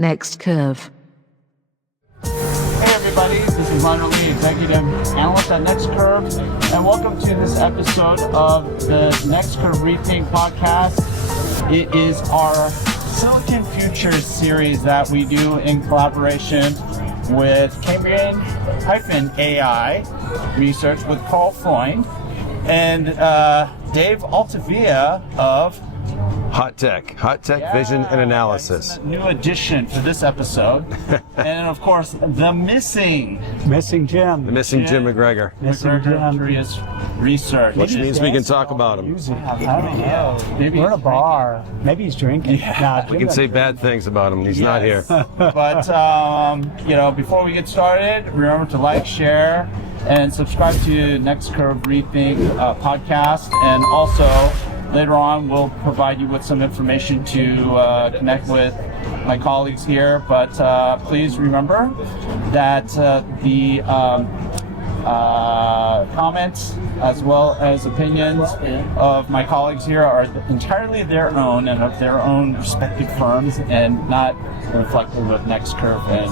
Next Curve. Hey everybody, this is Leonard, Executive Analyst at Next Curve, and welcome to this episode of the Next Curve Rethink podcast. It is our Silicon Futures series that we do in collaboration with Cambrian-AI research with Karl Freund and Dave Altavilla of HotTech Vision and Analysis. A new addition for this episode. And of course, the missing Jim. The missing Jim McGregor. Tirias research. Which means we can talk about him. I don't know. Maybe we're in a bar. Maybe he's drinking. Yeah. We can say bad things about him. He's not here. But, before we get started, remember to like, share, and subscribe to Next Curve Rethink podcast. And also, later on, we'll provide you with some information to connect with my colleagues here. But please remember that the comments as well as opinions of my colleagues here are entirely their own and of their own respective firms and not reflective of Next Curve. And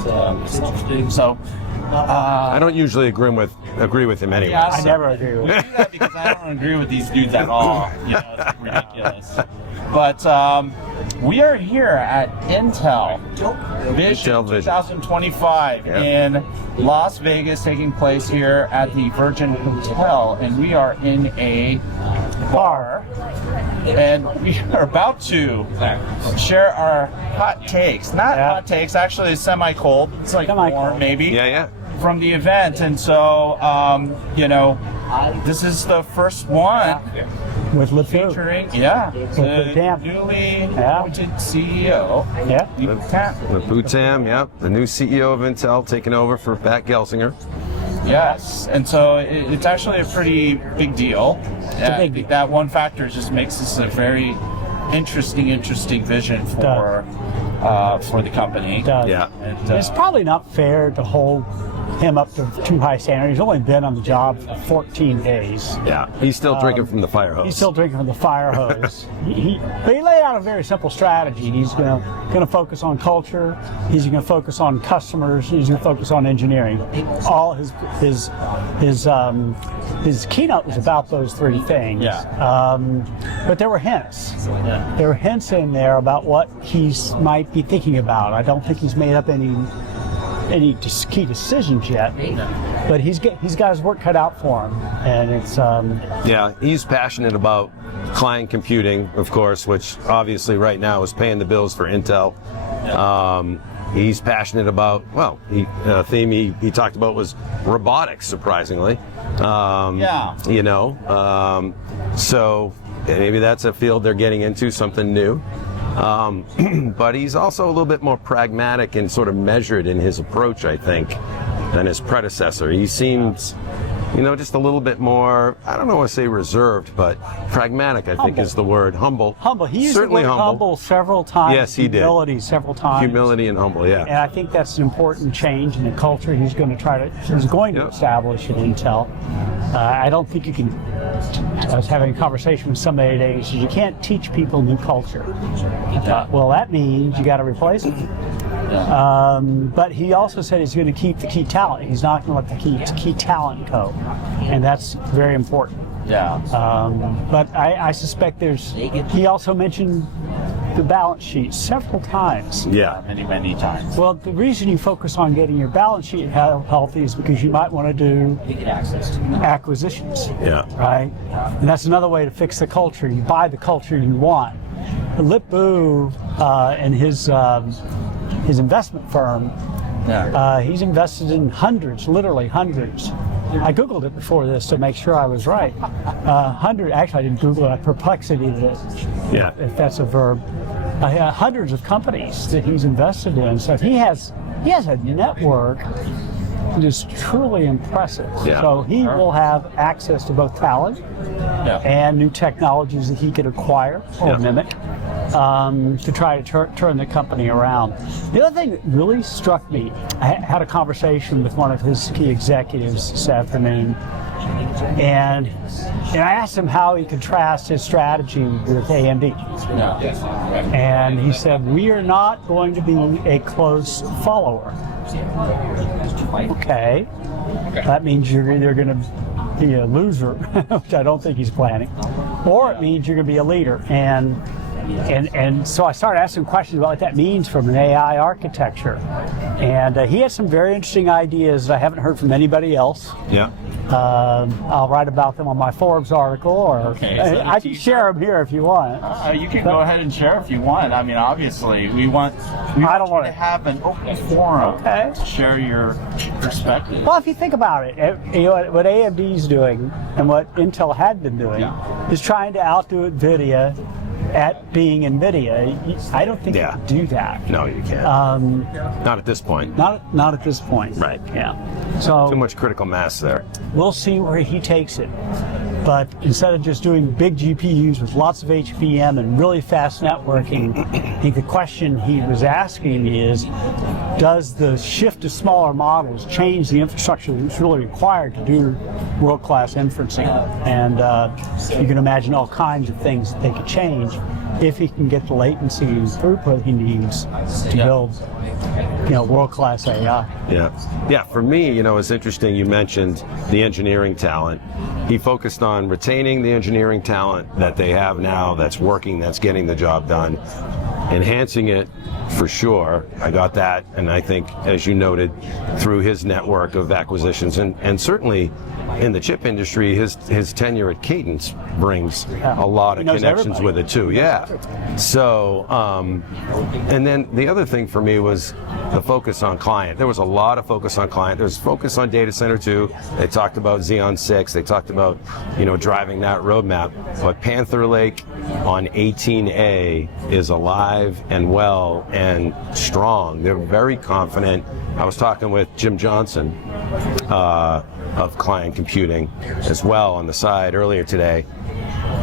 I don't usually agree with him anyway. Yeah, I never agree with him. Do that because I don't agree with these dudes at all. It's ridiculous. But we are here at Intel Vision 2025 in Las Vegas, taking place here at the Virgin Hotel, and we are in a bar. And we are about to share our hot takes. Not hot takes, actually semi-cold. It's like warm, maybe. Yeah. From the event. And so, this is the first one. With featuring, the newly appointed CEO. Putam, the new CEO of Intel, taking over for Pat Gelsinger. Yes, and so it's actually a pretty big deal. I think that one factor just makes this a very interesting vision for the company. Yeah, and, it's probably not fair to hold him up to too high standard. He's only been on the job for 14 days. Yeah, he's still drinking from the fire hose. He's still drinking from the fire hose. But he laid out a very simple strategy. He's going to focus on culture. He's going to focus on customers. He's going to focus on engineering. All his keynote was about those three things. But there were hints. There were hints in there about what he might be thinking about. I don't think he's made up any key decisions yet, but he's got his work cut out for him, and it's he's passionate about client computing, of course, which obviously right now is paying the bills for Intel. He's passionate about a theme he talked about was robotics, surprisingly. So maybe that's a field they're getting into, something new. But he's also a little bit more pragmatic and sort of measured in his approach, I think, than his predecessor. He seems, just a little bit more, I don't want to say reserved, but pragmatic, I think is the word. Humble. He used certainly the word humble several times. Yes, he did. Humility several times. Humility and humble, yeah. And I think that's an important change in the culture he's going to establish at Intel. I don't think you can. I was having a conversation with somebody today who said you can't teach people new culture. I thought, well, that means you got to replace it. But he also said he's going to keep the key talent. He's not going to let the key talent go, and that's very important. But I suspect he also mentioned the balance sheet several times. Many times. Well, the reason you focus on getting your balance sheet healthy is because you might want to do acquisitions. Right? And that's another way to fix the culture. You buy the culture you want. Lip-Bu and his investment firm, he's invested in literally hundreds. I Googled it before this to make sure I was right. Actually I didn't Google it, Perplexity did, if that's a verb. Hundreds of companies that he's invested in. So he has a network that is truly impressive. So he will have access to both talent and new technologies that he could acquire or mimic to try to turn the company around. The other thing that really struck me, I had a conversation with one of his key executives this afternoon, And I asked him how he contrasts his strategy with AMD. And he said, we are not going to be a close follower. Okay. That means you're either going to be a loser, which I don't think he's planning, or it means you're going to be a leader. And so I started asking questions about what that means from an AI architecture. And he had some very interesting ideas that I haven't heard from anybody else. Yeah. I'll write about them on my Forbes article, or I can share them here if you want. You can go ahead and share if you want. I mean, obviously, we want to have an open forum to share your perspective. Well, if you think about it, what AMD's doing and what Intel had been doing is trying to outdo NVIDIA at being NVIDIA. I don't think you can do that. No, you can't. Not at this point. Not at this point. Right. Yeah. So too much critical mass there. We'll see where he takes it. But instead of just doing big GPUs with lots of HBM and really fast networking, I think the question he was asking is, does the shift to smaller models change the infrastructure that's really required to do world-class inferencing? And you can imagine all kinds of things that they could change if he can get the latency and throughput he needs to build, world-class AI. Yeah. For me, it's interesting. You mentioned the engineering talent. He focused on retaining the engineering talent that they have now, that's working, that's getting the job done, enhancing it for sure. I got that, and I think, as you noted, through his network of acquisitions, and certainly in the chip industry, his tenure at Cadence brings a lot of connections with it too. So, and then the other thing for me was the focus on client. There was a lot of focus on client. There's focus on data center too. They talked about Xeon 6. They talked about, driving that roadmap. But Panther Lake on 18A is alive and well and strong. They're very confident. I was talking with Jim Johnson of client computing as well on the side earlier today.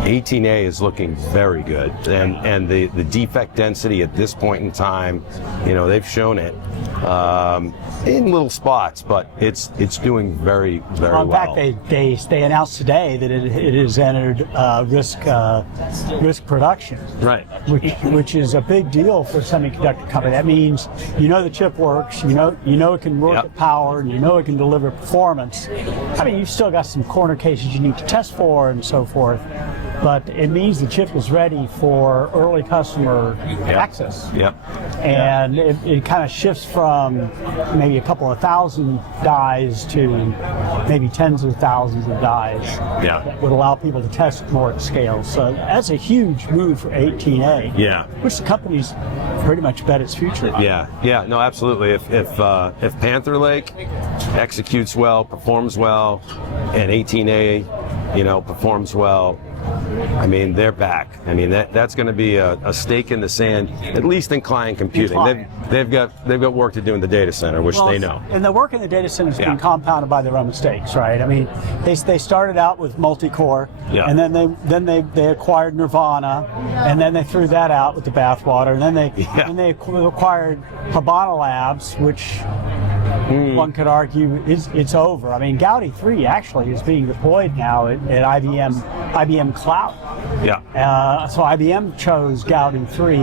18A is looking very good, and the defect density at this point in time, they've shown it in little spots, but it's doing very, very well. In fact, they announced today that it has entered risk production, right? Which is a big deal for a semiconductor company. That means the chip works, it can work at power, and it can deliver performance. I mean, you've still got some corner cases you need to test for and so forth. But it means the chip is ready for early customer access. And it kind of shifts from maybe a couple of thousand dies to maybe tens of thousands of dies. That would allow people to test more at scale. So that's a huge move for 18A. Which the company's pretty much bet its future on. No, absolutely. If Panther Lake executes well, performs well, and 18A, performs well, I mean, they're back. I mean, that's going to be a stake in the sand, at least in client computing. They've got work to do in the data center, which they know. And the work in the data center has been compounded by their own mistakes, right? I mean, they started out with multi-core, and then they acquired Nirvana, and then they threw that out with the bathwater, and then they acquired Habana Labs, which one could argue it's over. I mean, Gaudi 3 actually is being deployed now at IBM Cloud. So IBM chose Gaudi 3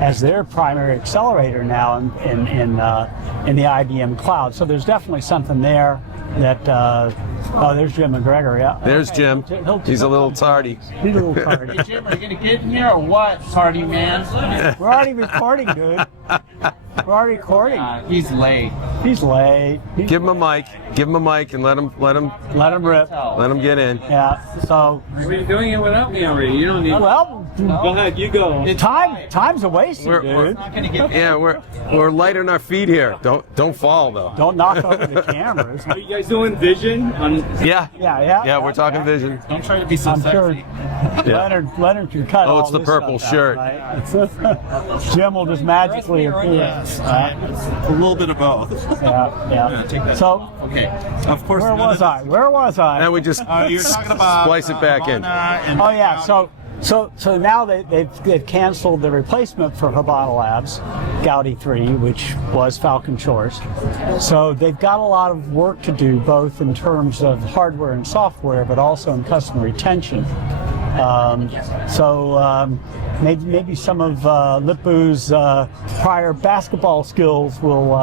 as their primary accelerator now in the IBM Cloud. So there's definitely something there that. There's Jim McGregor. There's Jim. He's a little tardy. He's a little tardy. Hey, Jim, are you gonna get in here or what, tardy man? We're already recording, dude. We're already recording. He's late. He's late. Give him a mic. Give him a mic and let him rip. Let him get in. So we're doing it without me already. You don't need. Well, go ahead. You go. Time's a waste, dude. We're light on our feet here. Don't fall though. Don't knock over the cameras. Are you guys doing vision? Yeah, we're talking vision. Don't try to be so sexy. Leonard can cut. Oh, it's the purple shirt. Right? Jim will just magically appear. A little bit of both. Take that. So, okay. Of course. Where was I? Now we just you're talking about splice it back in. So So now they've canceled the replacement for Habana Labs, Gaudi 3, which was Falcon Shores. So they've got a lot of work to do, both in terms of hardware and software, but also in customer retention. Maybe some of Lip-Bu's prior basketball skills will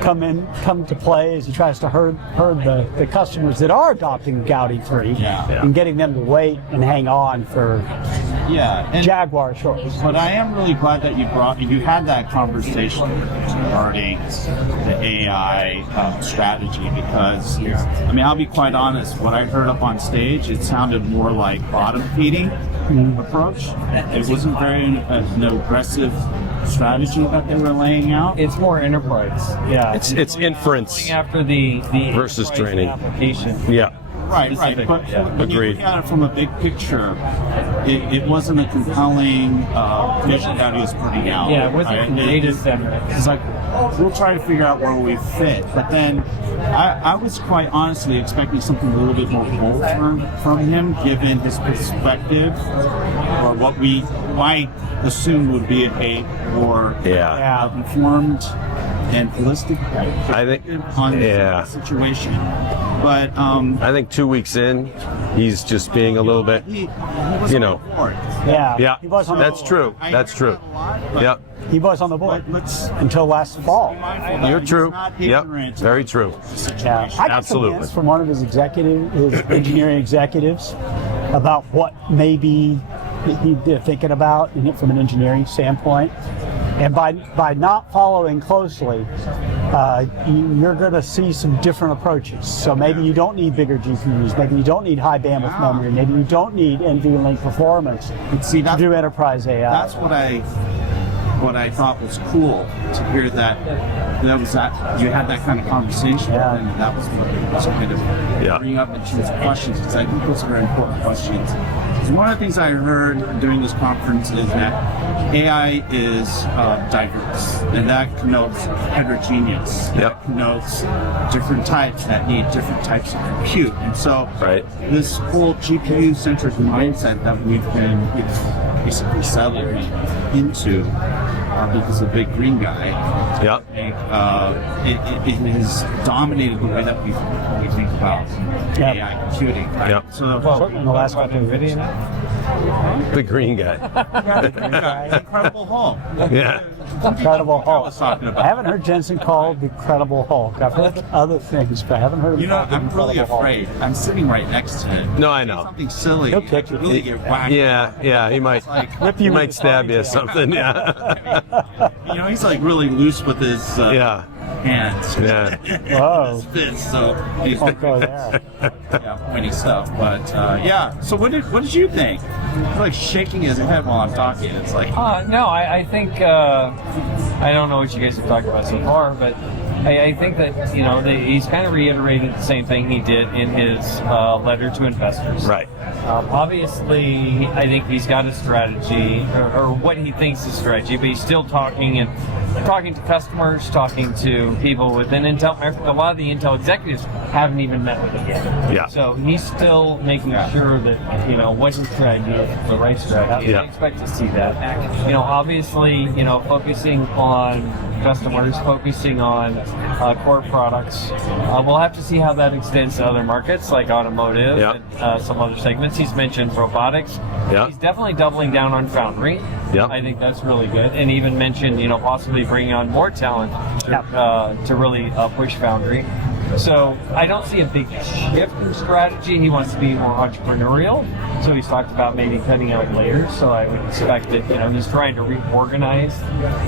come to play as he tries to herd the customers that are adopting Gaudi 3 and getting them to wait and hang on for Jaguar shorts. But I am really glad that you had that conversation regarding the AI strategy, because I mean, I'll be quite honest, what I heard up on stage, it sounded more like bottom feeding approach. It wasn't very an aggressive strategy that they were laying out. It's more enterprise. Yeah, it's inference Going after the versus training application. Yeah. Right. But when you Agreed. look at it from a big picture, it wasn't a compelling vision that he was putting out. Yeah, it wasn't right? data center. It's like, we'll try to figure out where we fit. But then I was quite honestly expecting something a little bit more bold from him, given his perspective, or what we might assume would be a more informed and holistic perspective on the situation. But I think 2 weeks in, he's just being a little bit, he was you know. on board. Yeah, He was on that's the true. That's true. Yep, He was on the board until last fall. you're true. Yep, very true. Yeah, I got some Absolutely. hints from one of his engineering executives, about what maybe they're thinking about from an engineering standpoint. And by not following closely, you're going to see some different approaches. So maybe you don't need bigger GPUs, maybe you don't need high bandwidth memory, maybe you don't need NVLink performance to do enterprise AI. That's what I thought was cool to hear that you had that kind of conversation, and that was what was going to bring up into his questions, because I think those are very important questions. Because one of the things I heard during this conference is that AI is diverse, and that connotes heterogeneous. That connotes different types that need different types of compute. And so this whole GPU-centric mindset that we've been basically settling into, because of the big green guy, it has dominated the way that we think about AI computing. So, in the last couple of videos. The green guy. Incredible Hulk. Incredible Hulk. was talking about. I haven't heard Jensen called the Incredible Hulk. I've heard other things, but I haven't heard him called the I'm really Incredible afraid. I'm sitting right next to him. No, I know. Something silly. He'll kick you. Really get whacked. Yeah, he might. Rip He you might with stab you or his something. Yeah. He's like really loose with his hands. Yeah. Whoa. His fists, so he's Won't go there. pointy stuff. But so what did you think? He's like shaking his head while I'm talking. It's like No, I think I don't know what you guys have talked about so far, but I think that he's kind of reiterated the same thing he did in his letter to investors. Right. Obviously, I think he's got a strategy, or what he thinks is strategy, but he's still talking to customers, talking to people within Intel. A lot of the Intel executives haven't even met with him yet. Yeah. So he's still making sure that what his strategy is the right strategy. Yeah. I expect to see that. Obviously, focusing on customers, focusing on core products. We'll have to see how that extends to other markets like automotive and some other segments. He's mentioned robotics. He's definitely doubling down on Foundry. I think that's really good. And even mentioned, possibly bringing on more talent to really push Foundry. So I don't see a big shift in strategy. He wants to be more entrepreneurial. So he's talked about maybe cutting out layers. So I would expect that he's trying to reorganize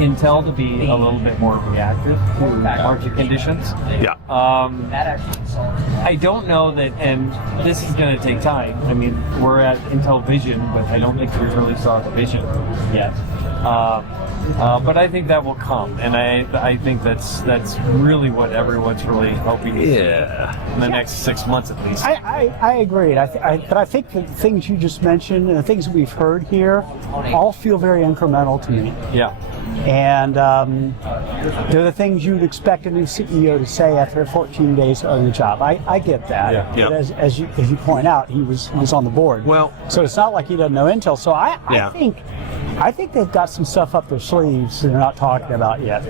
Intel to be a little bit more reactive to market conditions. I don't know that, and this is going to take time. I mean, we're at Intel Vision, but I don't think we really saw the vision yet. But I think that will come, and I think that's really what everyone's really hoping to see in the next 6 months at least. I agree. But I think the things you just mentioned and the things that we've heard here all feel very incremental to me. And they're the things you'd expect a new CEO to say after 14 days on the job. I get that. Yeah. But as you point out, he was on the board. Well, so it's not like he doesn't know Intel. So I think they've got some stuff up their sleeves they're not talking about yet.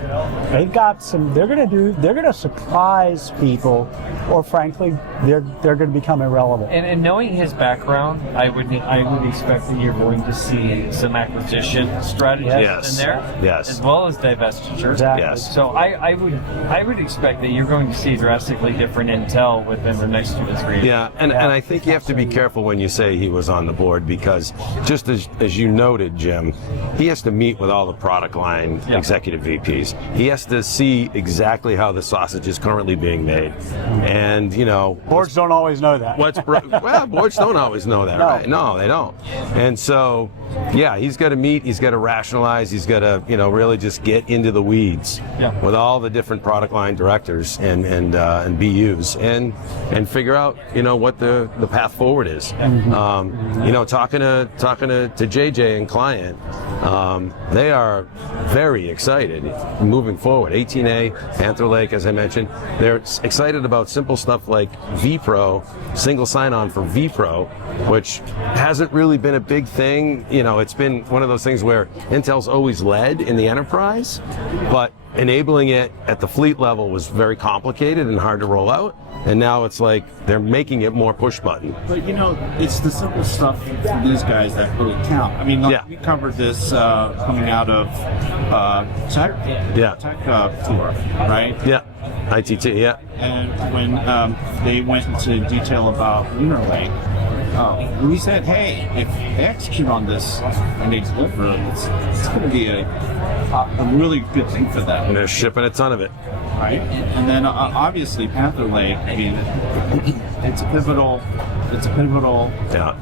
They've got some. They're going to surprise people, or frankly, they're going to become irrelevant. And knowing his background, I would expect that you're going to see some acquisition strategies in there, as well as divestiture. Exactly. Yes. So I would expect that you're going to see drastically different Intel within the next 2 to 3 years. Yeah, and I think you have to be careful when you say he was on the board, because just as you noted, Jim, he has to meet with all the product line executive VPs. He has to see exactly how the sausage is currently being made, and boards don't always know that. Well, boards don't always know that, right? No, they don't. And so, he's got to meet. He's got to rationalize. He's got to really just get into the weeds with all the different product line directors and BUs and figure out what the path forward is. Talking to JJ and client, they are very excited moving forward. 18A, Panther Lake, as I mentioned, they're excited about simple stuff like vPro, single sign-on for vPro, which hasn't really been a big thing. It's been one of those things where Intel's always led in the enterprise, but enabling it at the fleet level was very complicated and hard to roll out. And now it's like they're making it more push button. But it's the simple stuff for these guys that really count. I mean, we covered this coming out of Tech Tour, right? Yeah, ITT, yeah. And when they went into detail about Lunar Lake, we said, hey, if they execute on this and they deliver, it's going to be a really good thing for them. And they're shipping a ton of it. Right? And then obviously Panther Lake, I mean, it's a pivotal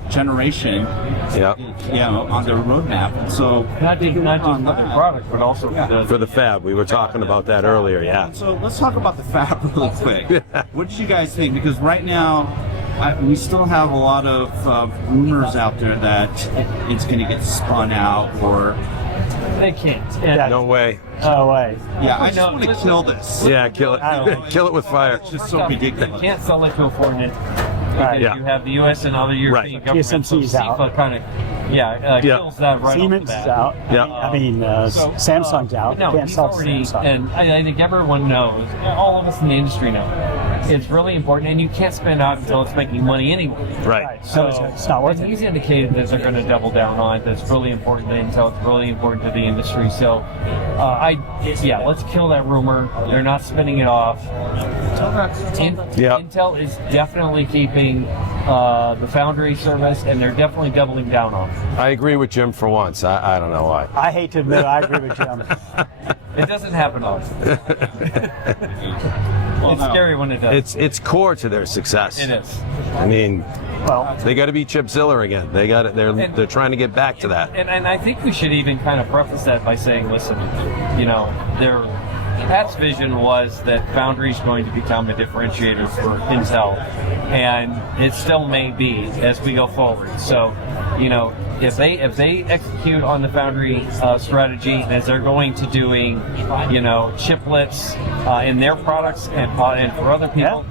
generation on their roadmap. And so not just for the product, but also for the fab. We were talking about that earlier, And so let's talk about the fab really quick. What did you guys think? Because right now, we still have a lot of rumors out there that it's going to get spun out, or they can't. No way. No way. Yeah, I just want to kill this. Yeah, kill it. Kill it with fire. It's just so ridiculous. You can't sell it to a foreign entity. You have the U.S. and other European governments. TSMC's out. Kind of, kills that right Siemens off the bat. is out. Yeah. I mean, Samsung's out. No, Can't he's sell already, Samsung. and I think everyone knows, all of us in the industry know, it's really important, and you can't spend out until it's making money anyway. Right. So it's not worth it. He's indicated that they're going to double down on it. That's really important to Intel. It's really important to the industry. So, let's kill that rumor. They're not spinning it off. Intel is definitely keeping the Foundry service, and they're definitely doubling down on it. I agree with Jim for once. I don't know why. I hate to admit I agree with Jim. It doesn't happen often. It's scary when it does. It's core to their success. It is. I mean, they got to be Chipzilla again. They're trying to get back to that. And I think we should even kind of preface that by saying, listen, Pat's vision was that Foundry is going to become a differentiator for Intel, and it still may be as we go forward. So, if they execute on the Foundry strategy as they're going to doing, chiplets in their products and for other people,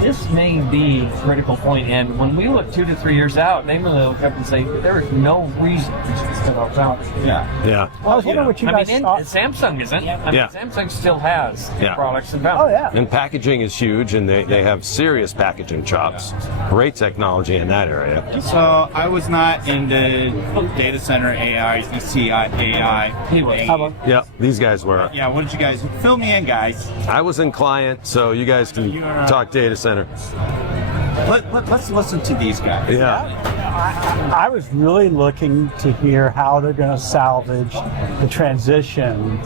this may be a critical point. And when we look 2 to 3 years out, they may look up and say there is no reason to spin off Foundry. Yeah. Well, I was wondering what you guys thought. Samsung isn't. Samsung still has products in Foundry. Oh yeah. And packaging is huge, and they have serious packaging chops. Great technology in that area. So I was not in the data center AI, DCAI. Yeah, these guys were. Yeah, what did you guys fill me in, guys? I was in client, so you guys can talk data center. Let's listen to these guys. Yeah. I was really looking to hear how they're going to salvage the transition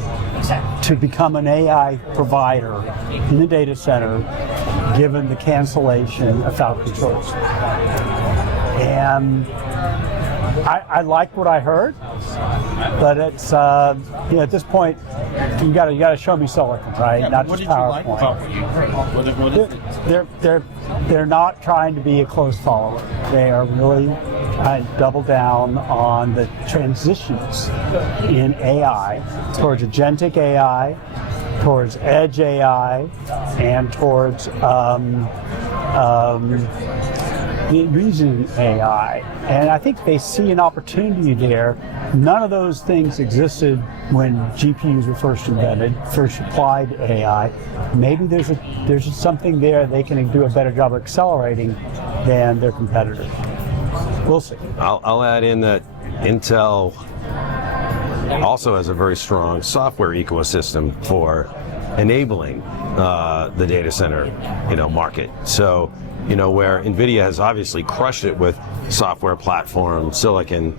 to become an AI provider in the data center, given the cancellation of Falcon Choice. And I like what I heard, but it's at this point, you got to show me silicon, right? Not What just did you like PowerPoint. about what you heard? What is it? They're not trying to be a close follower. They are really trying to double down on the transitions in AI towards agentic AI, towards edge AI, and towards reasoning AI. And I think they see an opportunity there. None of those things existed when GPUs were first invented, first applied to AI. Maybe there's something there they can do a better job of accelerating than their competitors. We'll see. I'll add in that Intel also has a very strong software ecosystem for enabling the data center, market. So, where NVIDIA has obviously crushed it with software platform, silicon,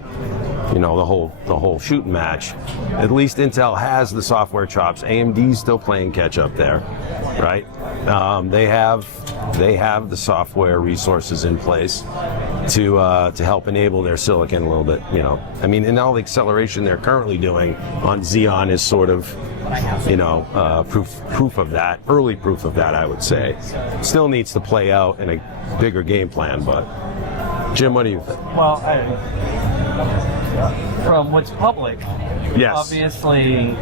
the whole shooting match. At least Intel has the software chops. AMD's still playing catch up there, right? They have the software resources in place to help enable their silicon a little bit. And all the acceleration they're currently doing on Xeon is sort of proof of that, early proof of that, I would say. Still needs to play out in a bigger game plan, but Jim, what do you think? Well, from what's public, Yes. obviously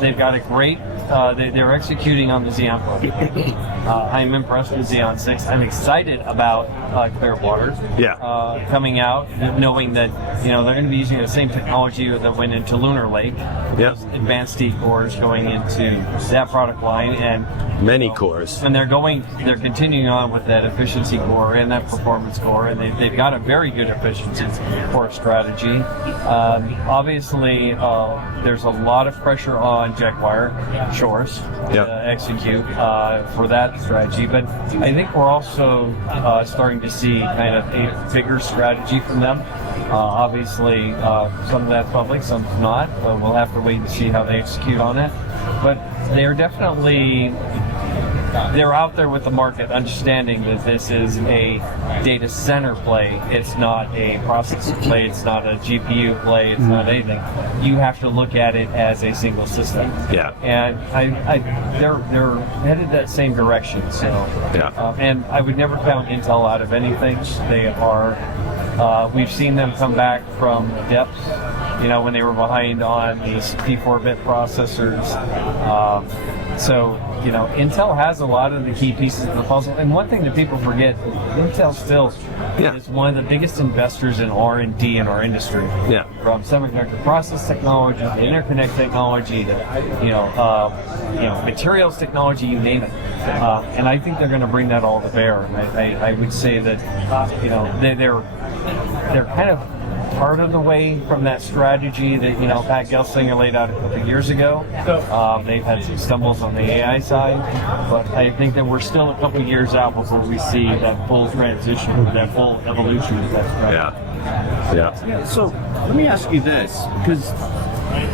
they've got a great, they're executing on the Xeon program. I'm impressed with Xeon 6. I'm excited about Clearwater coming out, knowing that they're going to be using the same technology that went into Lunar Lake. Yep. Advanced D cores going into that product line, and Many cores. and they're continuing on with that efficiency core and that performance core, and they've got a very good efficiency core strategy. Obviously, there's a lot of pressure on Jaguar Shores to execute for that strategy, but I think we're also starting to see kind of a bigger strategy from them. Obviously, some of that's public, some's not. We'll have to wait and see how they execute on it. But they're out there with the market, understanding that this is a data center play. It's not a processor play. It's not a GPU play. It's not anything. You have to look at it as a single system. Yeah. And they're headed that same direction. So. Yeah. And I would never count Intel out of anything. They are. We've seen them come back from depths. When they were behind on these P4-bit processors. So Intel has a lot of the key pieces of the puzzle. And one thing that people forget, Intel still is one of the biggest investors in R&D in our industry. Yeah. From semiconductor process technology, to interconnect technology, to materials technology, you name it. And I think they're going to bring that all to bear. And I would say that they're kind of part of the way from that strategy that Pat Gelsinger laid out a couple of years ago. They've had some stumbles on the AI side, but I think that we're still a couple of years out before we see that full transition, that full evolution of that strategy. Yeah, so let me ask you this, because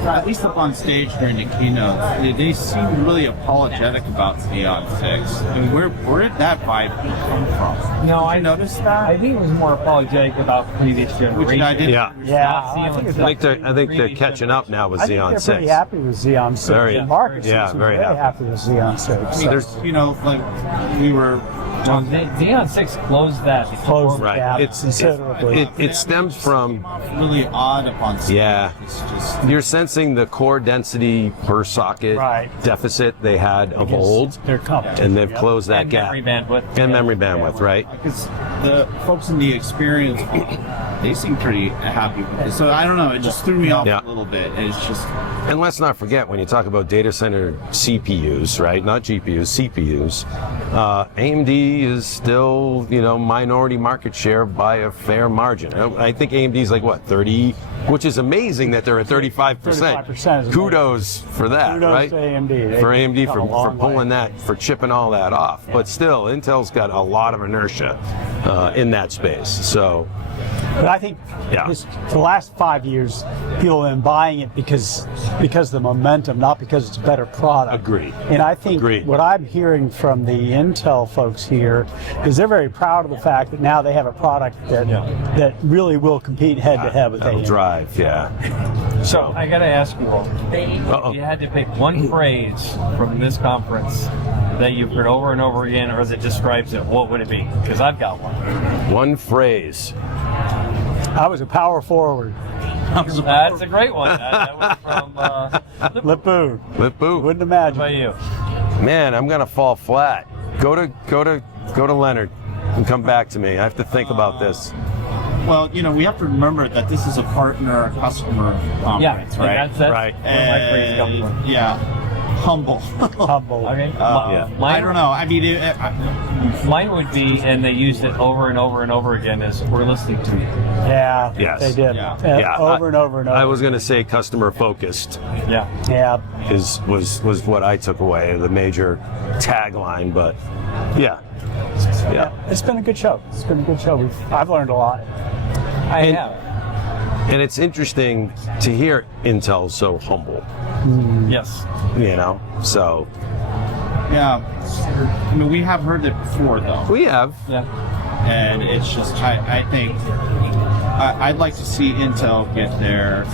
at least up on stage during the keynote, they seem really apologetic about Xeon 6. I mean, where did that vibe come from? No, I noticed that. I think it was more apologetic about previous generations. Which I didn't I think they're catching up now with Xeon 6. They're pretty happy with Xeon 6. Very, Marcus is very happy with Xeon 6. I mean, we were. Xeon 6 closed that. Right. gap It's considerably. it stems from Really odd upon stage. Yeah. It's just. you're sensing the core density per socket deficit they had of old, They're coming. and they've closed that And gap. memory bandwidth. And memory bandwidth, right? Because the folks in the experience, they seem pretty happy with it. So I don't know, it just threw me off a little bit. It's just. And let's not forget, when you talk about data center CPUs, right? Not GPUs, CPUs. AMD is still, minority market share by a fair margin. I think AMD's like, what, 30? Which is amazing that they're at 35%. 35%. Kudos for that, Kudos right? to AMD. For AMD come a for long pulling way. that, for chipping all that off. But still, Intel's got a lot of inertia in that space. So, But I think for the last 5 years, people have been buying it because of the momentum, not because it's a better product. Agreed. And I think what I'm hearing from the Intel folks here is they're very proud of the fact that now they have a product that really will compete head to head with AMD. 25, yeah. So I got to ask you all, Uh-oh. if you had to pick one phrase from this conference that you've heard over and over again, or that describes it, what would it be? Because I've got one. One phrase. I was a power forward. That's a great one. That was from Lip-boo. Lip-boo. Wouldn't What imagine. about you? Man, I'm gonna fall flat. Go to Leonard and come back to me. I have to think about this. Well, we have to remember that this is a partner-customer conference, right? That's Right. where my phrase comes from. Yeah, humble. Humble. Okay. Yeah. I don't know. I mean, Mine would be, and they used it over and over and over again, is we're listening to you. Yeah, Yes. they did. Yeah. Yeah, Over and over and over. I was gonna say customer focused Yeah. Yeah. was what I took away, the major tagline, but yeah. Yeah. It's been a good show. It's been a good show. I've learned a lot. I And- have. And it's interesting to hear Intel so humble, Yes. so yeah. I mean, we have heard it before, though. we have. Yeah. And it's just, I think, I'd like to see Intel get their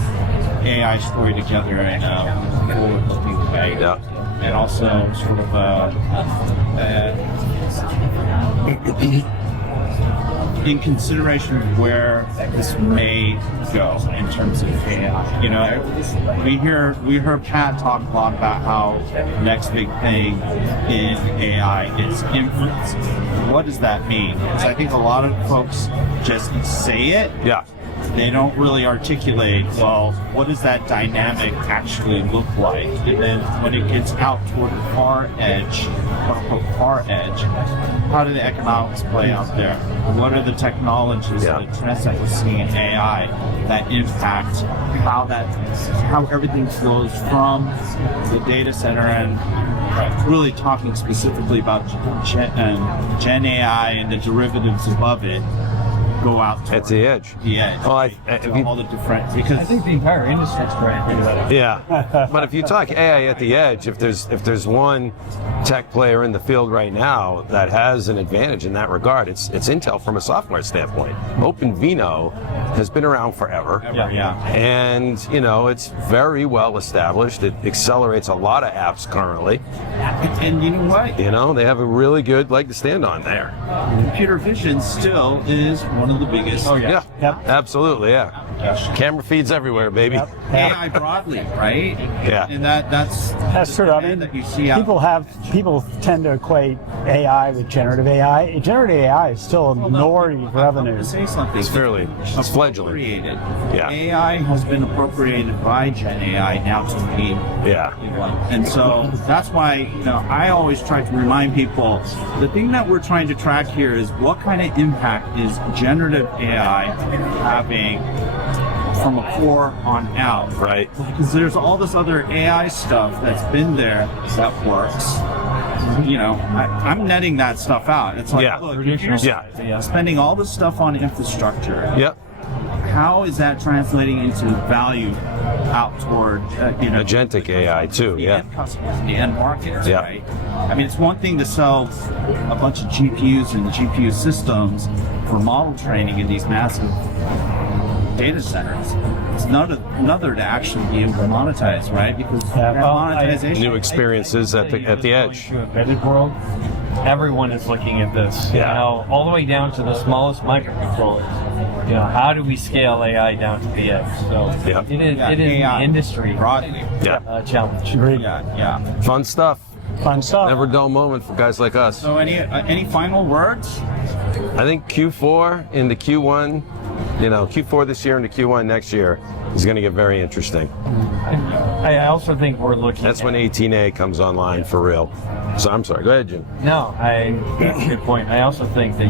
AI story together in a forward-looking way. Yeah. And also sort of in consideration of where this may go in terms of AI. We heard Pat talk a lot about how the next big thing in AI is inference. What does that mean? Because I think a lot of folks just say it. Yeah. They don't really articulate, well, what does that dynamic actually look like? And then when it gets out toward the far edge, quote unquote far edge, how do the economics play out there? What are the technologies, Yeah. the trends that we're seeing in AI that impact how everything flows from the data center, and really talking specifically about Gen AI and the derivatives above it, go out At the edge. the edge. Oh, all the different, because I think the entire industry's trying to do that. Yeah, but if you talk AI at the edge, if there's one tech player in the field right now that has an advantage in that regard, it's Intel from a software standpoint. OpenVINO has been around forever, and it's very well established. It accelerates a lot of apps currently. And you know what? They have a really good leg to stand on there. Computer vision still is one of the biggest. Oh, yeah. Yeah, Yep. absolutely, yeah. Camera feeds everywhere, baby. Yep. AI broadly, right? Yeah. And that's True. I trend mean, that you see out. people tend to equate AI with generative AI. Generative AI is still a minority of I'm revenue. going to say something. It's fledgling. Appropriated. Yeah. AI has been appropriated by Gen AI now to mean. Yeah. And so that's why, I always try to remind people, the thing that we're trying to track here is what kind of impact is generative AI having from a core on out. Right. Because there's all this other AI stuff that's been there that works. I'm netting that stuff out. It's like, Yeah. look, if you're Yeah. spending all this stuff on infrastructure, Yep. how is that translating into value out toward Agentic AI too. the Yeah. end customers, the end markets, Yeah. right? I mean, it's one thing to sell a bunch of GPUs and GPU systems for model training in these massive data centers. It's another to actually be able to monetize, right? Because that monetization New experiences at the edge. To embedded world, everyone is looking at this. Yeah. All the way down to the smallest microcontrollers. How do we scale AI down to the edge? So Yeah. it is Yeah, an AI industry broadly. Yeah. challenge. Yeah. Fun stuff. Fun stuff. Never dull moment for guys like us. So any final words? I think Q4 into Q1, Q4 this year into Q1 next year is going to get very interesting. I also think we're looking. That's when at, 18A comes online for real. So I'm sorry. Go ahead, Jim. No, that's a good point. I also think that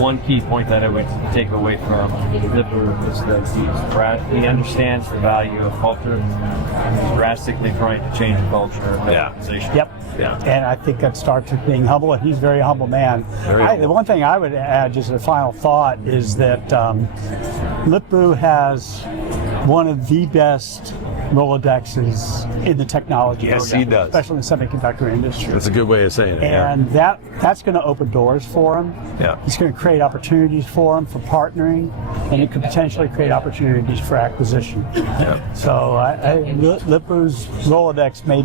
one key point that I would take away from Lipper is that he understands the value of culture. He's drastically trying to change the culture of the Yeah. organization. Yep. Yeah. And I think that starts with being humble, and he's a very humble man. Very humble. The one thing I would add, just a final thought, is that Lip-Bu has one of the best Rolodexes in the technology. Yes, he does. Especially in the semiconductor industry. That's a good way of saying it. And that's going to open doors for him. Yeah. It's going to create opportunities for him for partnering, and it could potentially create opportunities for acquisition. Yeah. So Lip-Bu's Rolodex may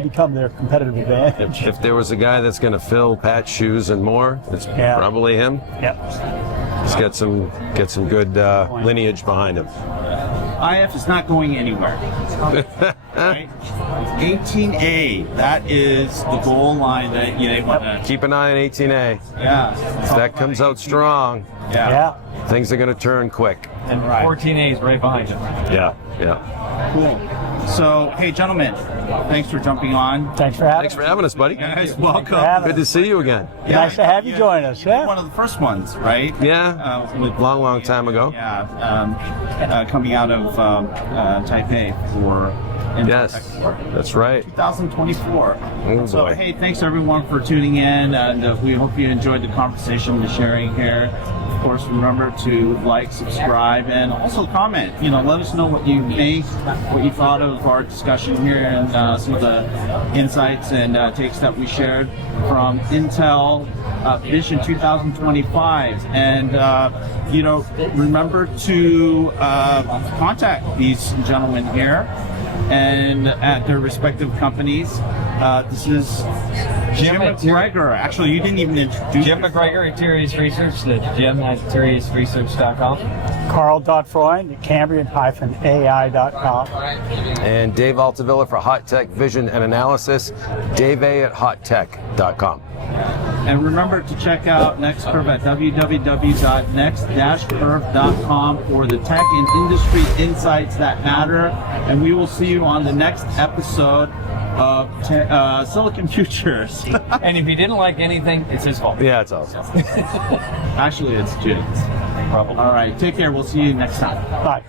become their competitive advantage. If there was a guy that's going to fill Pat's shoes and more, it's probably him. Yep. He's get some good lineage behind him. IF is not going anywhere. Right? 18A, that is the goal line that they want to Keep an eye on 18A. Yeah. If that comes out strong, Yeah. things are going to turn quick. And 14A is right behind him. Yeah. Cool. So, hey, gentlemen, thanks for jumping on. Thanks for having Thanks for having us, buddy. Guys, welcome. Good to see you again. Nice to have you join us. Yeah. One of the first ones, right? Yeah. Long time ago. Yeah. Coming out of Taipei for Intel Yes, Export. that's right. 2024. Oh, So, boy. hey, thanks everyone for tuning in, and we hope you enjoyed the conversation, the sharing here. Of course, remember to like, subscribe, and also comment. Let us know what you think, what you thought of our discussion here, and some of the insights and takes that we shared from Intel Vision 2025. And remember to contact these gentlemen here and at their respective companies. This is Jim McGregor. Actually, you didn't even introduce Jim McGregor at Tirias Research. That's Jim at TiriasResearch.com. Karl.Freund at Cambrian-AI.com. And Dave Altavilla for HotTech Vision and Analysis. Dave A at HotTech.com. And remember to check out NextCurve at www.next-curve.com for the tech and industry insights that matter. And we will see you on the next episode of Silicon Futures. And if he didn't like anything, it's his fault. Yeah, it's awesome. Actually, it's Jim's. Probably. All right, take care. We'll see you next time. Bye.